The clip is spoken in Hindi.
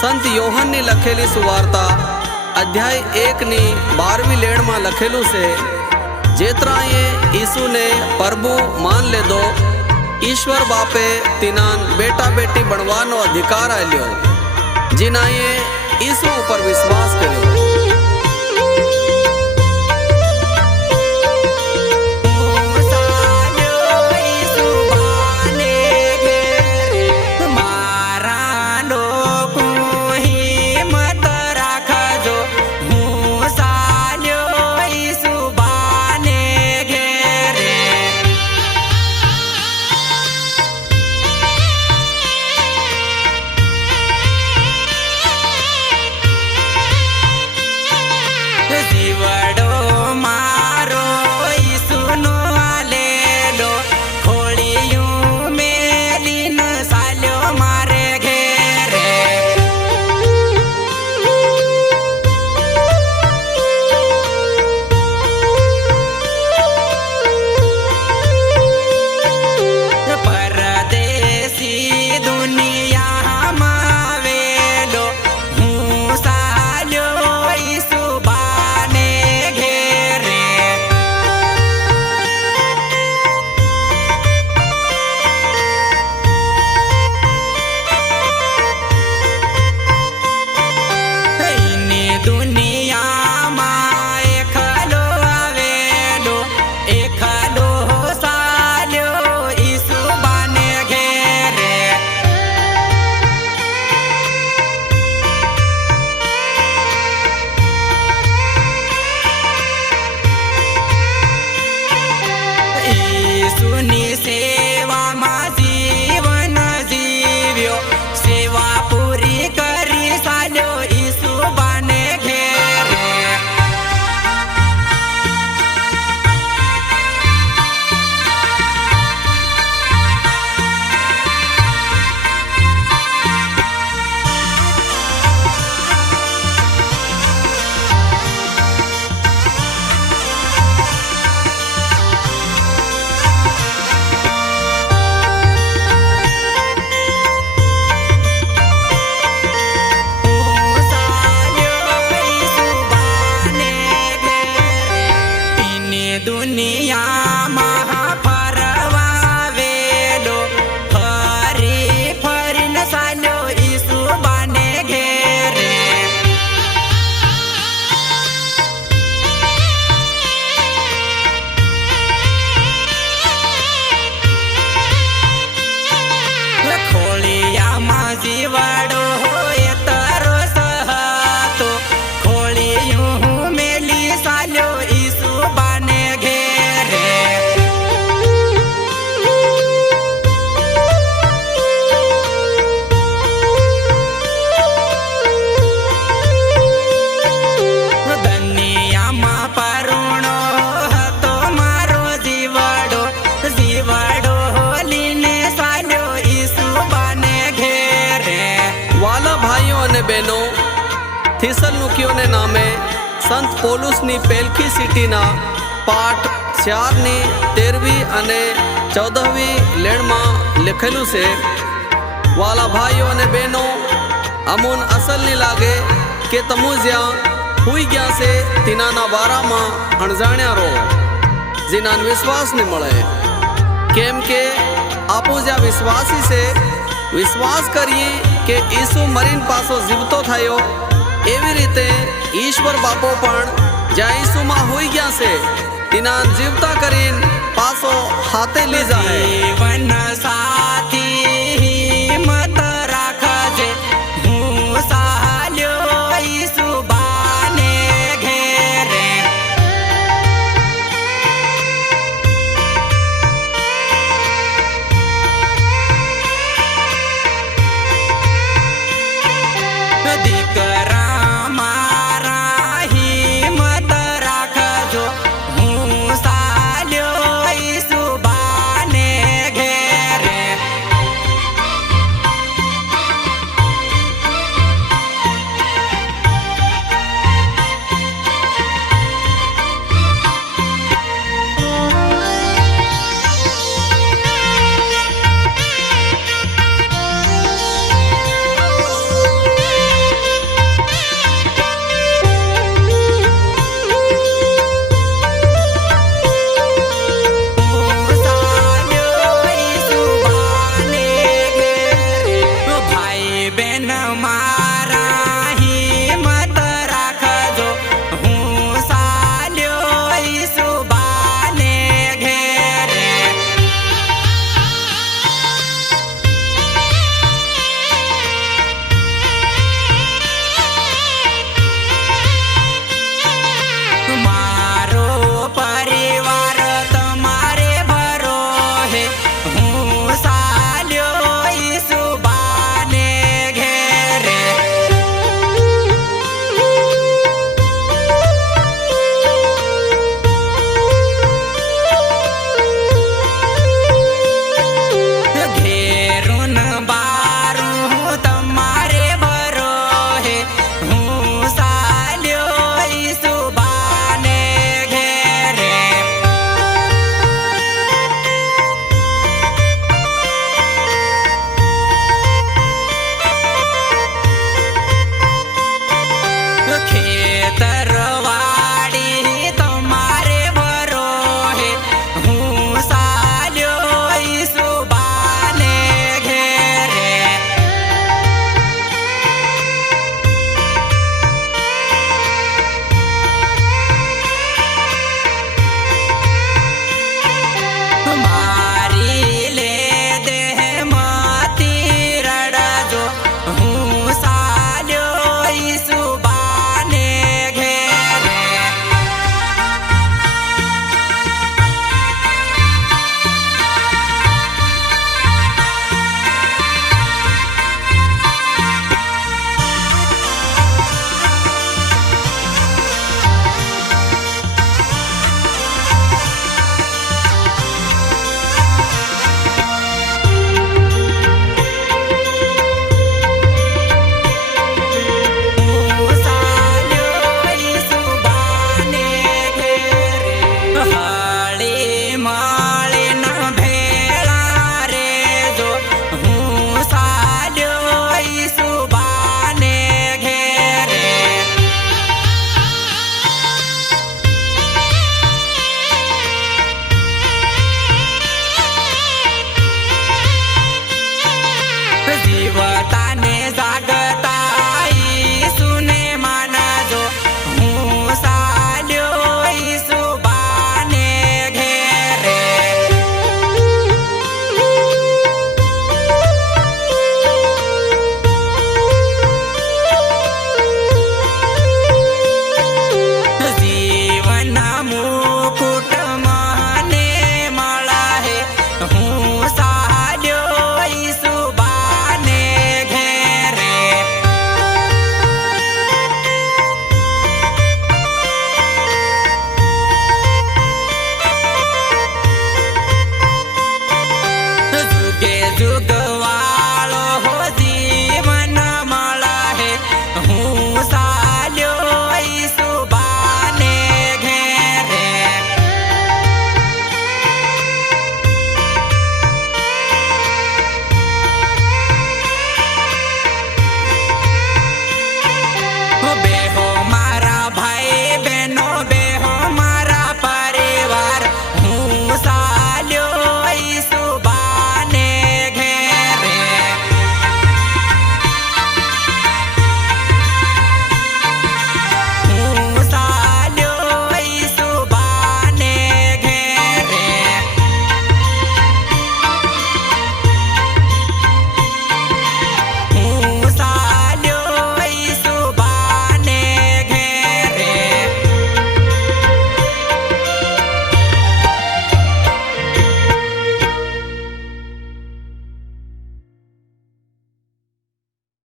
संत योहन ने लखेली सुवार्ता अध्याय 1 नी 12वीं लेण में लखेलू से जेतरा ये यीशु ने प्रभु मान ले दो ईश्वर बापे तिनान बेटा बेटी बनवानो अधिकार आल्यो जिना ये यीशु ऊपर विश्वास करो। थिस्सलुनीकियों ने नामे संत पौलुस नी पेलखी सीटी ना पाठ 4 नी 13वीं अने 14वीं लेण में लिखेलू से वाला भाईओ ने बहनों अमून असल नहीं लागे के तमु ज्या हुई गया से तिनाना बारा में अणजाण्या रो जिनान विश्वास नहीं मळे केम के आपू ज्या विश्वासी से विश्वास करिए के यीशु मरीन पासो जीवतो थायो एवी रीते ईश्वर बापो पण ज्या यीशु में हुई गया से तिनान जीवता करीन पासो हाथे ली जाए। जीवन साथी हिम्मत राखजे हूँ साल्यो यीशु बाने घेरे दीकरा घेरे બેહો મારા